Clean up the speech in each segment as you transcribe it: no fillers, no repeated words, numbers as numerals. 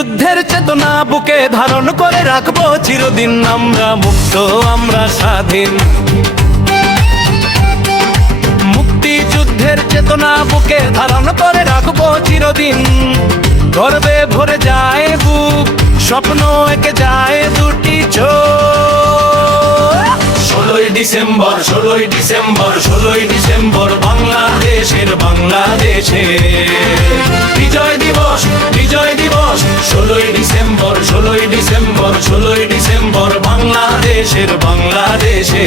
যুদ্ধের চেতনা বুকে ধারণ করে রাখবো চিরদিন। আমরা মুক্ত, আমরা স্বাধীন। মুক্তিযুদ্ধের চেতনা বুকে ধারণ করে রাখবো চিরদিন। গর্বে ভরে যায় বুক, স্বপ্ন এঁকে যায় দুটি চোখ। 16ই ডিসেম্বর, 16ই ডিসেম্বর, 16ই ডিসেম্বর বাংলাদেশের, বাংলাদেশে বিজয় দিবস, বিজয় দিবস। 16ই ডিসেম্বর, 16ই ডিসেম্বর, 16ই ডিসেম্বর বাংলাদেশের, বাংলাদেশে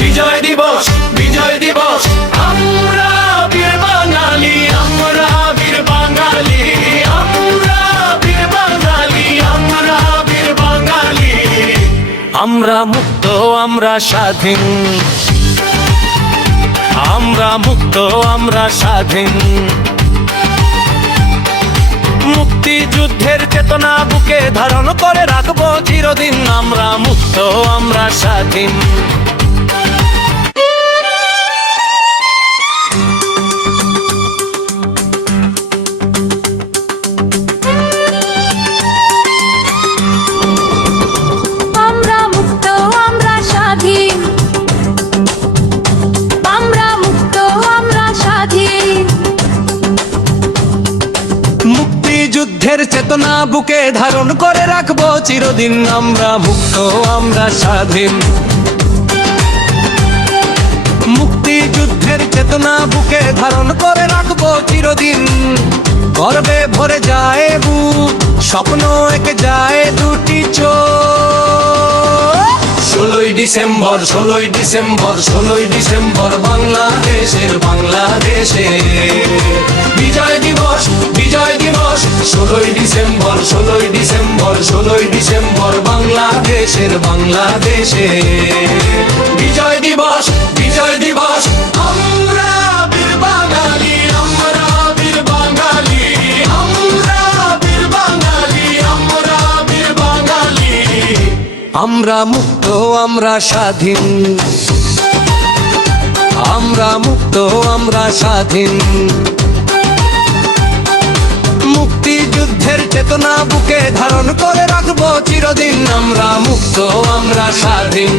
বিজয় দিবস, বিজয় দিবস। আমরা বীর বাঙালি, আমরা বীর বাঙালি, আমরা বীর বাঙালি, আমরা বীর বাঙালি। আমরা মুক্ত, আমরা স্বাধীন। আমরা মুক্ত, আমরা স্বাধীন। মুক্তিযুদ্ধের চেতনা বুকে ধারণ করে রাখবো চিরদিন। আমরা মুক্ত, আমরা স্বাধীন। মুক্তিযুদ্ধের চেতনা বুকে ধারণ করে রাখবো চিরদিন। আমরা মুক্ত, আমরা স্বাধীন। মুক্তিযুদ্ধের চেতনা বুকে ধারণ করে রাখবো চিরদিন। গর্বে ভরে যায় বুক, স্বপ্ন এঁকে যায় দুটি চোখ। 16ই ডিসেম্বর, 16ই ডিসেম্বর, 16ই ডিসেম্বর বাংলাদেশের, বাংলাদেশে বিজয় দিবস, বিজয় দিবস। 16ই ডিসেম্বর, 16ই ডিসেম্বর, 16ই ডিসেম্বর বাংলাদেশের, বাংলাদেশে বিজয় দিবস, বিজয় দিবস। আমরা বীর বাঙালি, আমরা বীর বাঙালি, আমরা বীর বাঙালি, আমরা বীর বাঙালি। আমরা মুক্ত, আমরা স্বাধীন। আমরা মুক্ত, আমরা স্বাধীন। মুক্তিযুদ্ধের চেতনা বুকে ধারণ করে রাখবো চিরদিন। আমরা মুক্ত, আমরা স্বাধীন।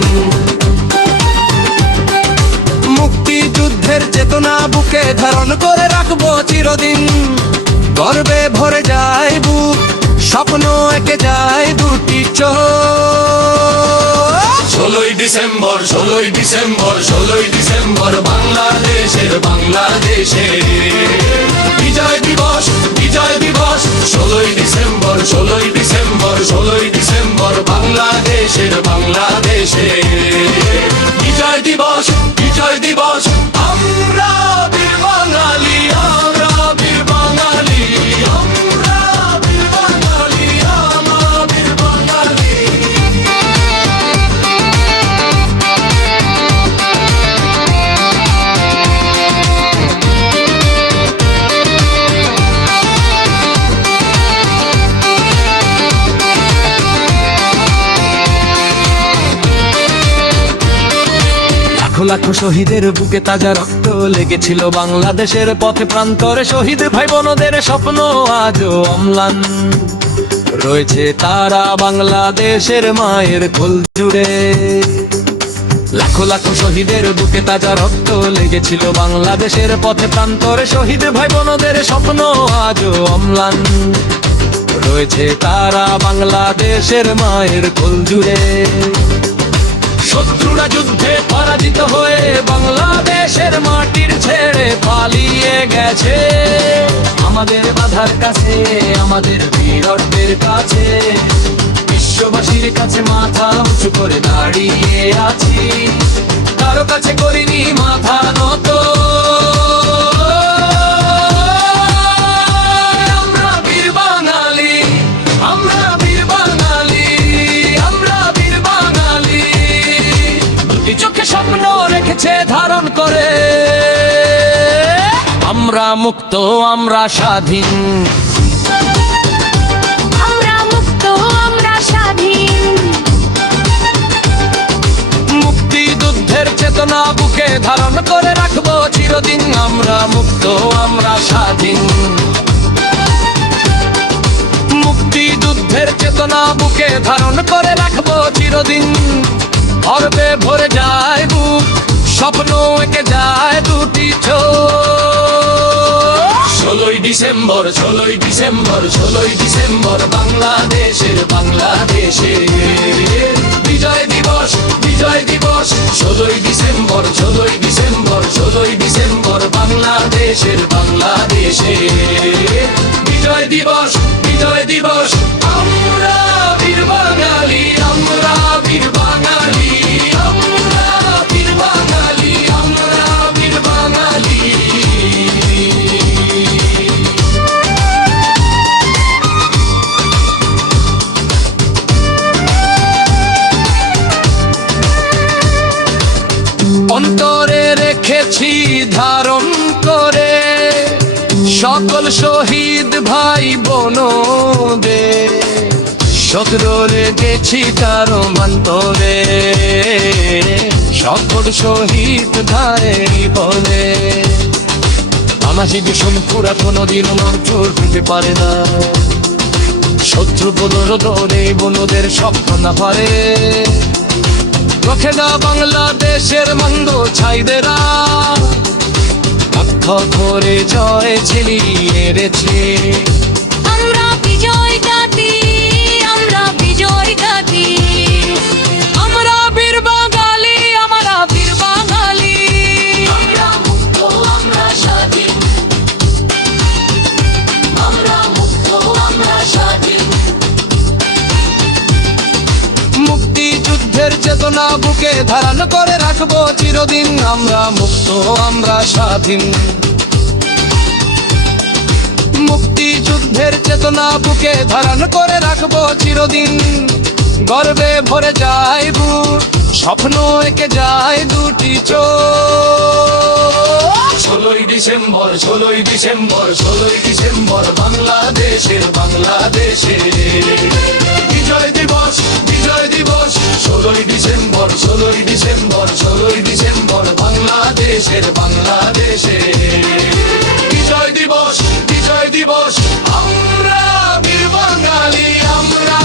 মুক্তিযুদ্ধের চেতনা বুকে ধারণ করে রাখবো চিরদিন। গর্বে ভরে যায় বুক, স্বপ্ন এঁকে যায় দুটি চোখ। 16ই ডিসেম্বর, 16ই ডিসেম্বর, 16ই ডিসেম্বর বাংলাদেশের, বাংলাদেশে বিজয় দিবস, বিজয় দিবস। 16ই ডিসেম্বর, 16ই ডিসেম্বর, 16ই ডিসেম্বর বাংলাদেশের, বাংলাদেশে বিজয় দিবস, বিজয় দিবস। আমরা বীর বাঙালি, আমরা বীর বাঙালি, আমরা বীর বাঙালি, আমরা বীর বাঙালি। লাখো লাখো শহীদের বুকে তাজা রক্ত লেগেছিল বাংলাদেশের পথে প্রান্তরে। শহীদ ভাই বোনদের স্বপ্ন আজও অম্লান রয়েছে তারা বাংলাদেশের মায়ের কোল জুড়ে। লাখো লাখো শহীদের বুকে তাজা রক্ত লেগেছিল বাংলাদেশের পথে প্রান্তরে। শহীদ ভাই বোনদের স্বপ্ন আজও অম্লান রয়েছে তারা বাংলাদেশের মায়ের কোল জুড়ে। শত্রুরা যুদ্ধে পরাজিত হয়ে বাংলাদেশের মাটির ছেড়ে পালিয়ে গেছে। আমাদের বাধার কাছে, আমাদের বীরত্বের কাছে, বিশ্ববাসীর কাছে মাথা উঁচু করে দাঁড়িয়ে আছি। কারো কাছে করিনি মাথা নত। আমরা বীর বাঙালি, আমরা বীর বাঙালি, আমরা বীর বাঙালি। দুটি চোখে স্বপ্ন রেখেছে ধারণ করে। আমরা মুক্ত, আমরা স্বাধীন। আমরা মুক্ত, আমরা স্বাধীন। মুক্তিযুদ্ধের চেতনা বুকে ধারণ করে রাখবো চিরদিন। আমরা মুক্ত, আমরা স্বাধীন। যুদ্ধের চেতনা বুকে ধারণ করে রাখবো চিরদিন। গর্বে ভরে যায় বুক, স্বপ্ন এঁকে যায় দুটি চোখ। 16ই ডিসেম্বর, 16ই ডিসেম্বর, 16ই ডিসেম্বর বাংলাদেশের বিজয় দিবস, বিজয় দিবস। 16ই ডিসেম্বর, 16ই ডিসেম্বর, 16ই ডিসেম্বর বাংলাদেশের বিজয় দিবস, বিজয় দিবস। আমরা বীর বাঙালি, আমরা বীর বাঙালি, আমরা বীর বাঙালি, আমরা বীর বাঙালি। অন্তরে রেখেছি ধারণ করে সকল শহীদ ভাই বোনদের। শত্রু রেখেছি তার অন্তরে সকল শহীদ ভাই বলে। আমাকে বিষম পুরাত নদীর মন্ত্র দিতে পারে না, শত্রু বদরে বোনদের স্বপ্ন না পারে। রক্ষে দা বাংলাদেশের মন্দ ছাইদেরা, রক্ষা করে জয় ছিনিয়ে এনেছে। আমরা বিজয় জাতি, আমরা বিজয় জাতি, আমরা বীর বাঙালি, আমরা বীর বাঙালি। আমরা মুক্ত, আমরা স্বাধীন, আমরা মুক্ত, আমরা স্বাধীন। মুক্তিযুদ্ধের চেতনা বুকে ধারণ করে রাখবো চিরদিন। আমরা মুক্ত, আমরা স্বাধীন। মুক্তিযুদ্ধের চেতনা বুকে ধারণ করে রাখবো চিরদিন। গর্বে ভরে যায় বুক, স্বপ্ন এঁকে যায় দুটি চোখ। 16ই ডিসেম্বর, 16ই ডিসেম্বর, 16ই ডিসেম্বর বাংলাদেশের বিজয় দিবস, বিজয় দিবস। 16ই ডিসেম্বর, 16ই ডিসেম্বর, 16ই ডিসেম্বর বাংলাদেশের বিজয় দিবস, বিজয় দিবস। আমরা বীর বাঙালি, আমরা